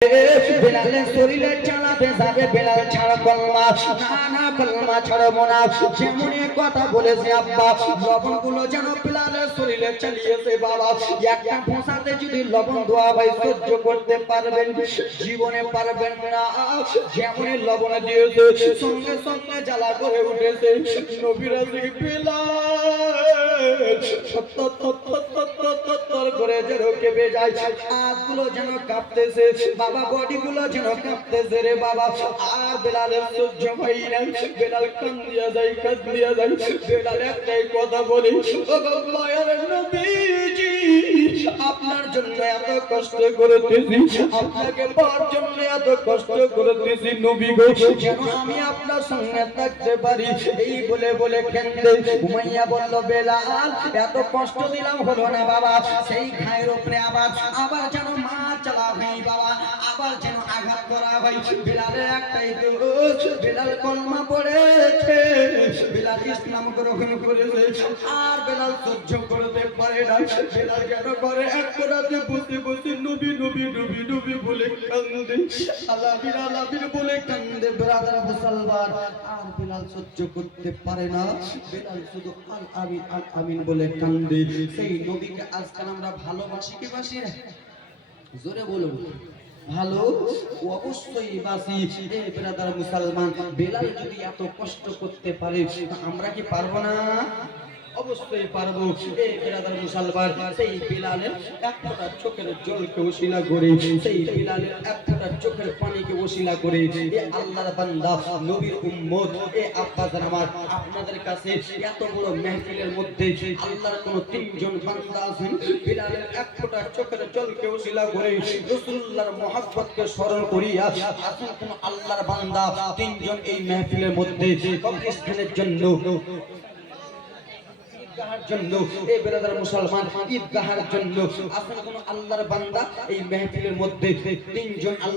বেলালের শরীরে চালাতে যাবে বেলাল ছাড়া কলমা না কলমা ছাড়বো না। যেমনই কথা বলেছে আব্বা, লবণ গুলো যেন বেলালের শরীরে চালিয়েছে বাবা। একটা ফোঁসাতে যদি লবণ দেওয়া ভাই সহ্য করতে পারবেন, জীবনে পারবেন না। যেমনই লবণ দিয়েছে সঙ্গে সঙ্গে জ্বালা করে উঠেছে। নবীরা বেলাল করে যেন কেঁপে যায়, হাতগুলো যেন কাঁপতেছে বাবা, বডি গুলো যেন কাঁপতেছে রে বাবা। আর বেলালের সহ্য হয় না, বেলাল কান্দিয়া যায় কান্দিয়া যায়। বেলাল একটাই কথা বলি, ও মায়ের নবীজি, আপনার জন্য এত কষ্ট করেছি, আপনাকে পাওয়ার জন্য এত কষ্ট করেছি নবী গো, যেন আমি আপনার সঙ্গে থাকতে পারি। এই বলে বলে কেন্দে উমাইয়া বলল, বেলাল এত কষ্ট দিলাম হলো না বাবা, সেই ঘায়ের উপরে আবার আবার যেন মার চালা হয় বাবা, আবার যেন আঘাত করা হয়। বেলালের একটাই দোষ, বেলাল কলমা পড়েছে, বেলাল ইসলাম গ্রহণ করেছে। আর বেলাল সহ্য করতে পারে না। বেলাল কেন করে এক রাতে বসে বসে নবী নবী নবী নবী বলে কান্দে, আলামিন আলামিন বলে কান্দে ব্রাদার মুসলমান। আর বেলাল সহ্য করতে পারে না, বেলাল শুধু আল আমিন আল আমিন বলে কান্দে। সেই নবীকে আজকাল আমরা ভালোবাসি কি বাসি না? জোরে বলুন, ভালো অবশ্যই বাসি। এই ব্রাদার মুসলমান, বেলাল যদি এত কষ্ট করতে পারে আমরা কি পারবো না? অবশ্যই পারবো। এই ব্রাদার মুসলমান, সেই বেলালের এক ফোঁটা চোখের জলকে ওসিলা করে, সেই বেলালের এক ফোঁটা চোখের পানিকে ওসিলা করে এ আল্লাহর বান্দা নবীর উম্মত, এ আব্বাজান আমার, আপনাদের কাছে এত বড় মেহফিলের মধ্যে আল্লাহর কোন তিনজন বান্দা আছেন বেলালের এক ফোঁটা চোখের জলকে ওসিলা করে রাসূলুল্লাহর মহব্বতকে স্মরণ করিয়া আছেন কোন আল্লাহর বান্দা তিনজন এই মেহফিলের মধ্যে কবরস্থানের জন্য জন্য এই ব্রাদার মুসলমান ঈদগাহের জন্য আসলে কোন আল্লাহর বান্দা এই মেহফিলের মধ্যে তিনজন আল্লাহ